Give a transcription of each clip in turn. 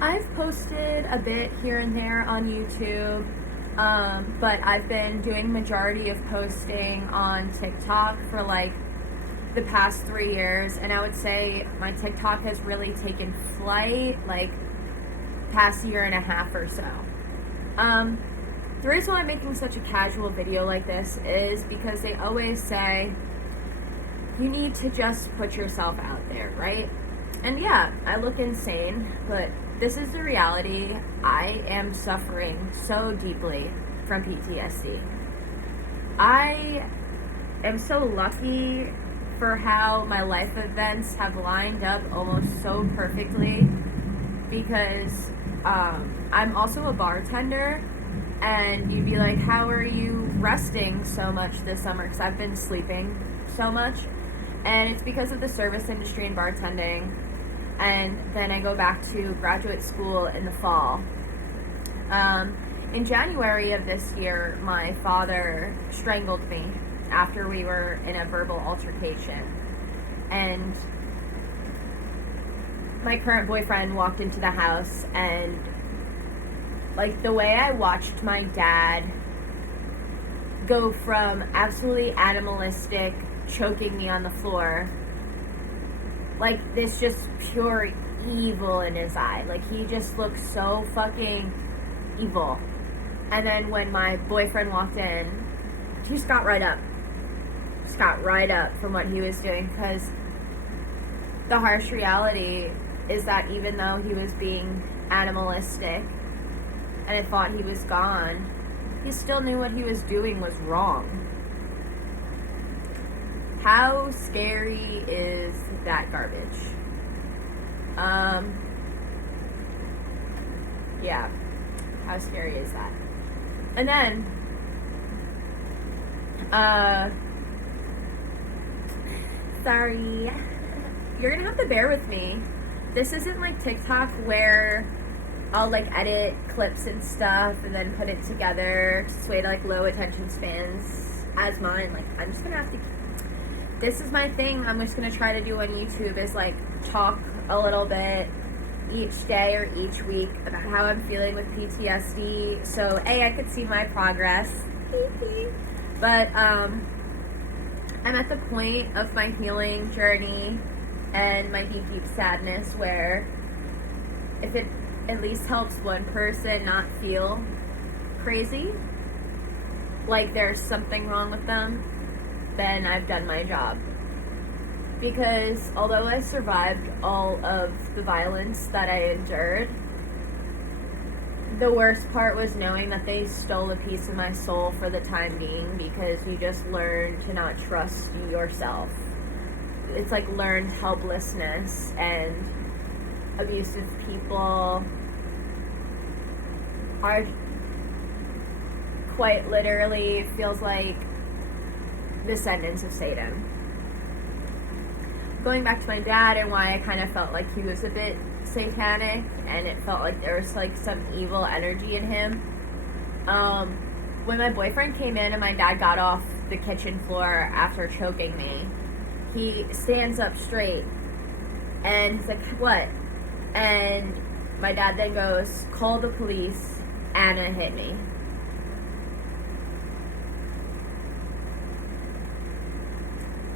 I've posted a bit here and there on YouTube, but I've been doing majority of posting on TikTok for like the past 3 years, and I would say my TikTok has really taken flight like past year and a half or so. The reason why I'm making such a casual video like this is because they always say you need to just put yourself out there, right? And yeah, I look insane, but this is the reality. I am suffering so deeply from PTSD. I am so lucky for how my life events have lined up almost so perfectly because I'm also a bartender, and you'd be like, how are you resting so much this summer? Because I've been sleeping so much, and it's because of the service industry and bartending. And then I go back to graduate school in the fall. In January of this year, my father strangled me after we were in a verbal altercation. And my current boyfriend walked into the house, and like the way I watched my dad go from absolutely animalistic, choking me on the floor, like this just pure evil in his eye. Like he just looked so fucking evil. And then when my boyfriend walked in, he just got right up. Just got right up from what he was doing, because the harsh reality is that even though he was being animalistic and I thought he was gone, he still knew what he was doing was wrong. How scary is that garbage? Yeah. How scary is that? And then, sorry. You're gonna have to bear with me. This isn't like TikTok where I'll like edit clips and stuff and then put it together to sway to like low attention spans as mine. Like, I'm just gonna have to, this is my thing I'm just gonna try to do on YouTube, is like talk a little bit each day or each week about how I'm feeling with PTSD, so I could see my progress. But I'm at the point of my healing journey and my deep sadness where if it at least helps one person not feel crazy, like there's something wrong with them, then I've done my job. Because although I survived all of the violence that I endured, the worst part was knowing that they stole a piece of my soul for the time being, because you just learn to not trust yourself. It's like learned helplessness, and abusive people are quite literally feels like descendants of Satan. Going back to my dad and why I kind of felt like he was a bit satanic and it felt like there was like some evil energy in him. When my boyfriend came in and my dad got off the kitchen floor after choking me, he stands up straight and he's like, what? And my dad then goes, call the police, Anna hit me.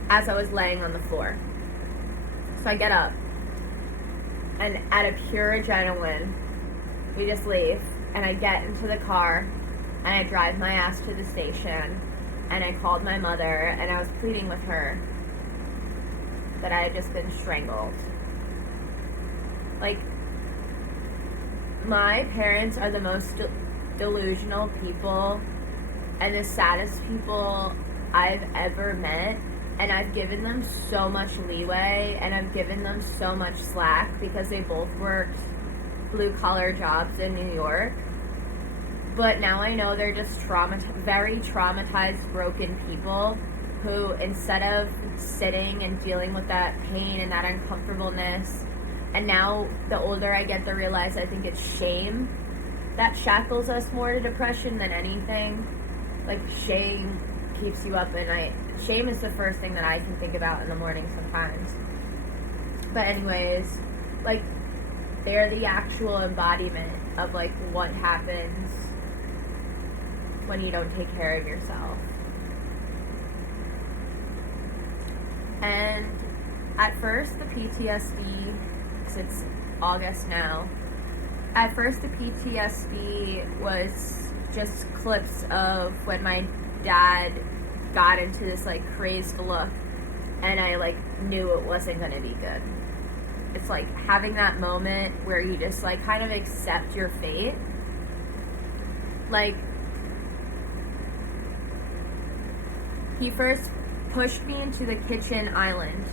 As I was laying on the floor. So I get up, and out of pure adrenaline, we just leave, and I get into the car, and I drive my ass to the station, and I called my mother, and I was pleading with her that I had just been strangled. Like, my parents are the most delusional people, and the saddest people I've ever met. And I've given them so much leeway, and I've given them so much slack because they both worked blue-collar jobs in New York. But now I know they're just very traumatized, broken people who, instead of sitting and dealing with that pain and that uncomfortableness, and now the older I get to realize I think it's shame that shackles us more to depression than anything. Like, shame keeps you up at night. Shame is the first thing that I can think about in the morning sometimes. But anyways, like, they're the actual embodiment of like what happens when you don't take care of yourself. And at first the PTSD, because it's August now, at first the PTSD was just clips of when my dad got into this like crazed look and I like knew it wasn't going to be good. It's like having that moment where you just like kind of accept your fate. Like, he first pushed me into the kitchen island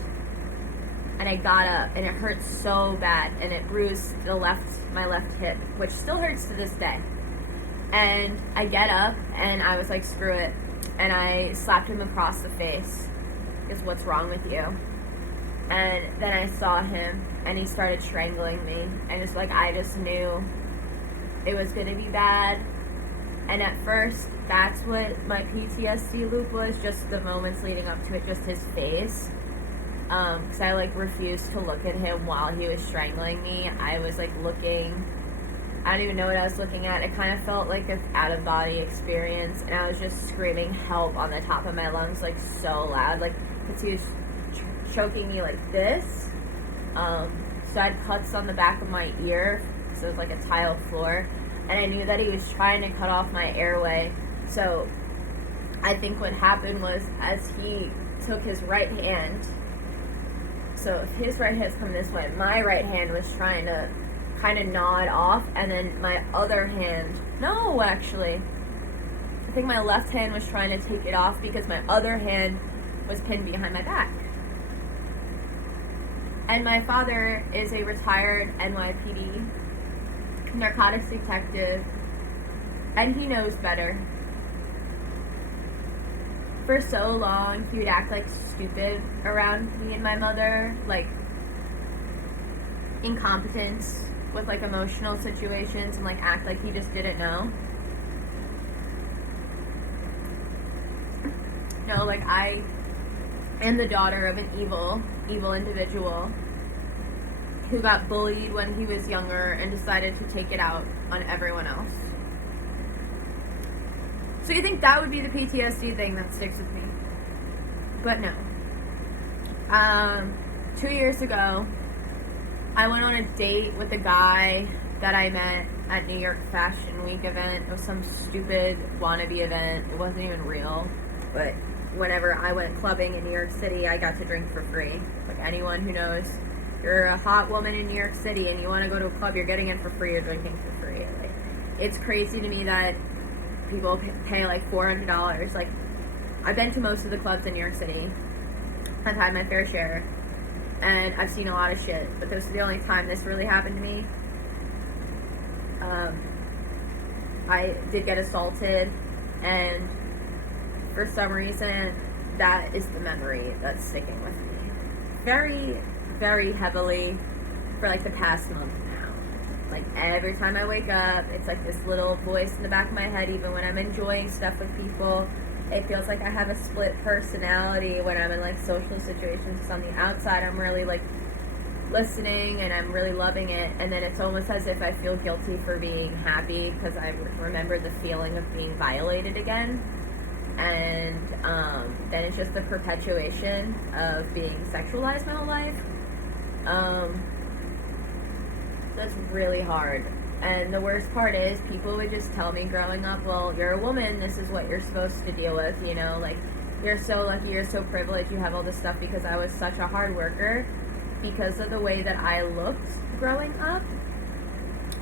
and I got up and it hurt so bad and it bruised my left hip, which still hurts to this day. And I get up and I was like, screw it. And I slapped him across the face. Because what's wrong with you? And then I saw him and he started strangling me. And it's like, I just knew it was going to be bad. And at first, that's what my PTSD loop was, just the moments leading up to it, just his face. Because I like refused to look at him while he was strangling me. I was like looking, I don't even know what I was looking at. It kind of felt like an out-of-body experience. And I was just screaming help on the top of my lungs, like so loud. Like, because he was choking me like this. So I had cuts on the back of my ear, so it was like a tile floor. And I knew that he was trying to cut off my airway. So I think what happened was, as he took his right hand, so if his right hand's coming this way, my right hand was trying to kind of gnaw it off, and then my other hand, no, actually, I think my left hand was trying to take it off because my other hand was pinned behind my back. And my father is a retired NYPD narcotics detective, and he knows better. For so long, he would act like stupid around me and my mother, like incompetence with like emotional situations, and like act like he just didn't know. No, like I am the daughter of an evil individual who got bullied when he was younger and decided to take it out on everyone else. So you think that would be the PTSD thing that sticks with me. But no. 2 years ago, I went on a date with a guy that I met at New York Fashion Week event. It was some stupid wannabe event. It wasn't even real. But whenever I went clubbing in New York City, I got to drink for free. Like anyone who knows, you're a hot woman in New York City and you want to go to a club, you're getting in for free, you're drinking for free. Like, it's crazy to me that people pay like $400. Like, I've been to most of the clubs in New York City. I've had my fair share. And I've seen a lot of shit. But this is the only time this really happened to me. I did get assaulted. And for some reason, that is the memory that's sticking with me. Very, very heavily for like the past month now. Like every time I wake up, it's like this little voice in the back of my head. Even when I'm enjoying stuff with people, it feels like I have a split personality when I'm in like social situations. Because on the outside, I'm really like listening and I'm really loving it, and then it's almost as if I feel guilty for being happy because I remember the feeling of being violated again. And then it's just the perpetuation of being sexualized my whole life. That's really hard. And the worst part is, people would just tell me growing up, well, you're a woman, this is what you're supposed to deal with, you know, like, you're so lucky, you're so privileged, you have all this stuff, because I was such a hard worker, because of the way that I looked growing up.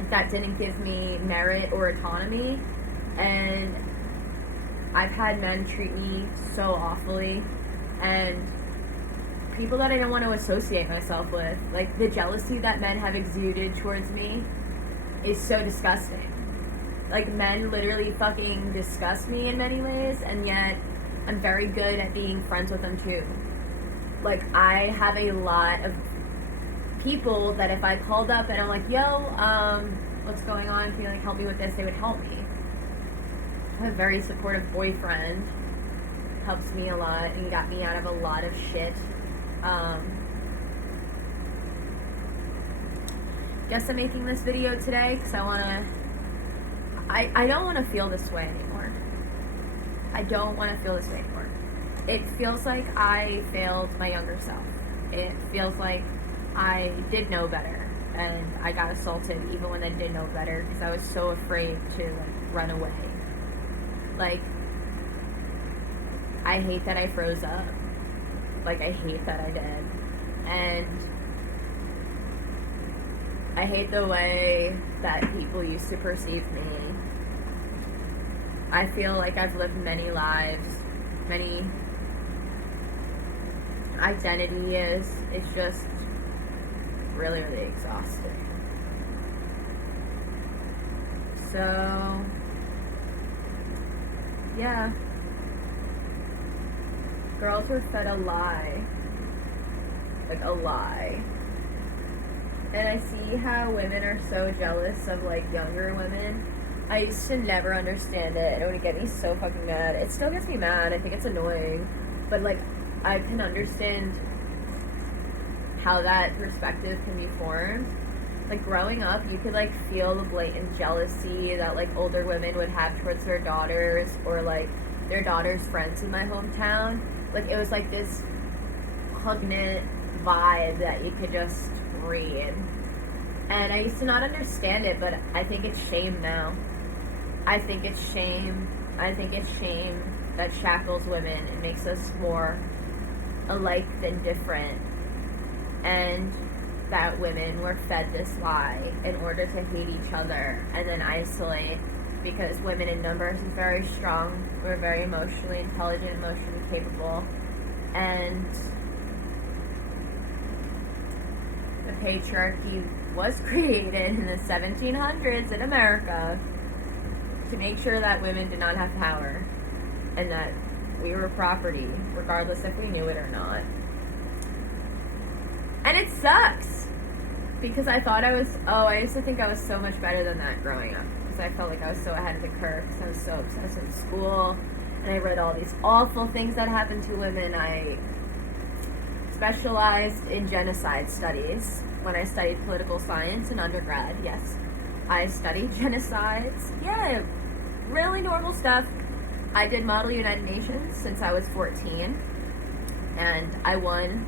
That didn't give me merit or autonomy, and I've had men treat me so awfully, and people that I don't want to associate myself with, like, the jealousy that men have exuded towards me is so disgusting. Like, men literally fucking disgust me in many ways, and yet I'm very good at being friends with them too. Like, I have a lot of people that if I called up and I'm like, yo, what's going on, can you like help me with this, they would help me. I have a very supportive boyfriend, helps me a lot, and he got me out of a lot of shit. guess I'm making this video today because I don't want to feel this way anymore. I don't want to feel this way anymore. It feels like I failed my younger self. It feels like I did know better, and I got assaulted even when I did know better because I was so afraid to like run away. Like, I hate that I froze up. Like, I hate that I did. And I hate the way that people used to perceive me. I feel like I've lived many lives, many identities. It's just really, really exhausting. So, yeah. Girls were fed a lie. Like, a lie. And I see how women are so jealous of, like, younger women. I used to never understand it, and it would get me so fucking mad. It still gets me mad. I think it's annoying. But, like, I can understand how that perspective can be formed. Like, growing up, you could, like, feel the blatant jealousy that, like, older women would have towards their daughters, or, like, their daughters' friends in my hometown. Like, it was, like, this pugnant vibe that you could just read. And I used to not understand it, but I think it's shame now. I think it's shame. I think it's shame that shackles women and makes us more alike than different. And that women were fed this lie in order to hate each other and then isolate, because women in numbers are very strong. We're very emotionally intelligent, emotionally capable. And the patriarchy was created in the 1700s in America to make sure that women did not have power and that we were property, regardless if we knew it or not. And it sucks, because I thought I used to think I was so much better than that growing up, because I felt like I was so ahead of the curve, because I was so obsessed in school, and I read all these awful things that happened to women. I specialized in genocide studies when I studied political science in undergrad. Yes, I studied genocides. Yeah, really normal stuff. I did Model United Nations since I was 14, and I won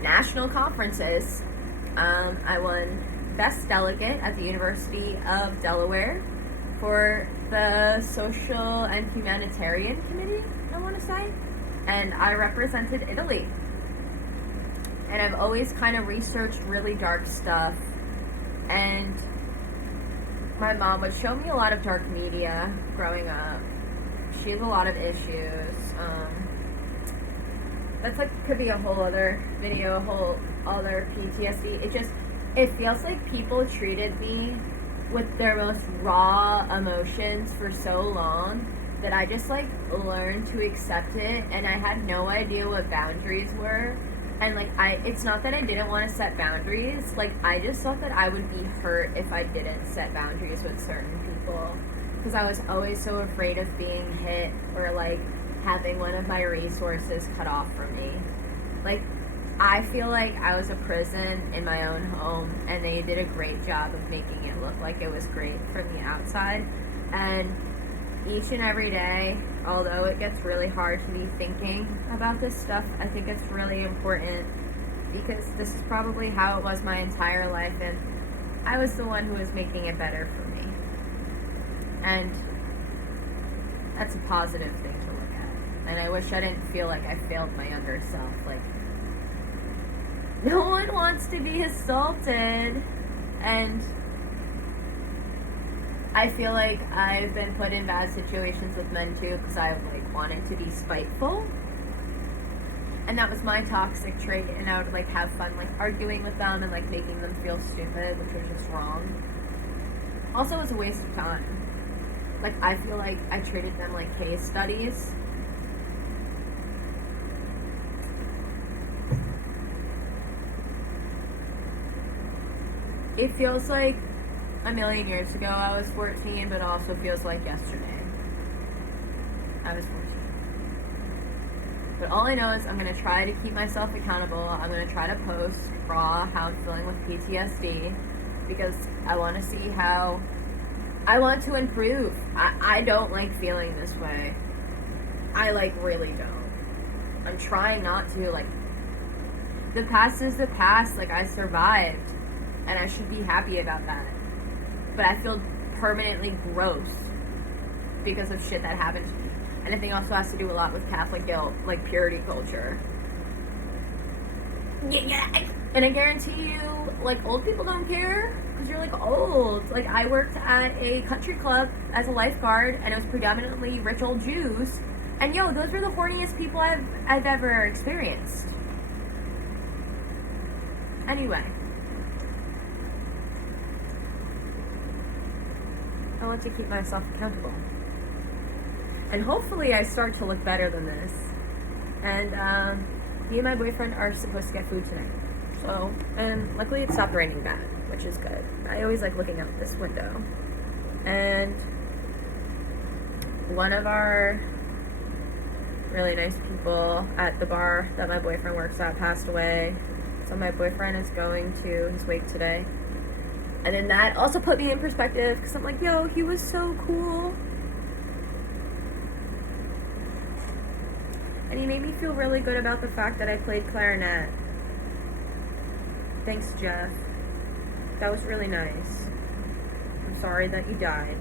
national conferences. I won Best Delegate at the University of Delaware for the Social and Humanitarian Committee, I want to say, and I represented Italy. And I've always kind of researched really dark stuff, and my mom would show me a lot of dark media growing up. She has a lot of issues. That's like, could be a whole other video, a whole other PTSD. It feels like people treated me with their most raw emotions for so long that I just like learned to accept it, and I had no idea what boundaries were. And like, it's not that I didn't want to set boundaries, like I just thought that I would be hurt if I didn't set boundaries with certain people, because I was always so afraid of being hit or like having one of my resources cut off from me. Like, I feel like I was a prison in my own home, and they did a great job of making it look like it was great from the outside. And each and every day, although it gets really hard to be thinking about this stuff, I think it's really important, because this is probably how it was my entire life, and I was the one who was making it better for me. And that's a positive thing to look at. And I wish I didn't feel like I failed my younger self. Like, no one wants to be assaulted, and I feel like I've been put in bad situations with men too, because I've like wanted to be spiteful, and that was my toxic trait, and I would like have fun like arguing with them and like making them feel stupid, which was just wrong. Also, it was a waste of time. Like, I feel like I treated them like case studies. It feels like a million years ago I was 14, but also feels like yesterday I was 14. But all I know is I'm going to try to keep myself accountable. I'm going to try to post raw how I'm feeling with PTSD, because I want to see how I want to improve. I don't like feeling this way. I really don't. I'm trying not to. The past is the past. I survived, and I should be happy about that. But I feel permanently gross because of shit that happened to me. And I think also has to do a lot with Catholic guilt, purity culture. Yeah. And I guarantee you, old people don't care, because you're old. I worked at a country club as a lifeguard, and it was predominantly rich old Jews. And those were the horniest people I've ever experienced. Anyway. I want to keep myself accountable. And hopefully I start to look better than this. And me and my boyfriend are supposed to get food tonight. So, and luckily it stopped raining bad, which is good. I always like looking out this window. And one of our really nice people at the bar that my boyfriend works at passed away. So my boyfriend is going to his wake today. And then that also put me in perspective, because I'm he was so cool. And he made me feel really good about the fact that I played clarinet. Thanks, Jeff. That was really nice. I'm sorry that you died,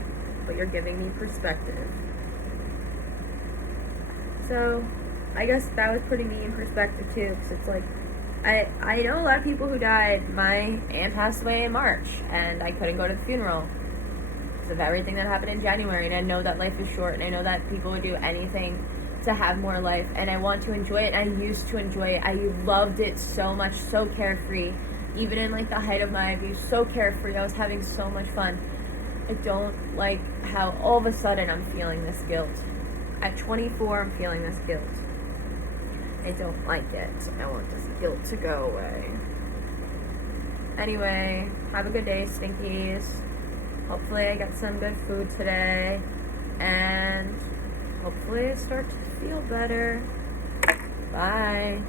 but you're giving me perspective. So, I guess that was putting me in perspective too, because it's I know a lot of people who died. My aunt passed away in March, and I couldn't go to the funeral because of everything that happened in January, and I know that life is short, and I know that people would do anything to have more life, and I want to enjoy it, and I used to enjoy it. I loved it so much, so carefree, even in the height of my abuse, so carefree. I was having so much fun. I don't like how all of a sudden I'm feeling this guilt. At 24, I'm feeling this guilt. I don't like it. I want this guilt to go away. Anyway, have a good day, Stinkies. Hopefully I get some good food today, and hopefully I start to feel better. Bye.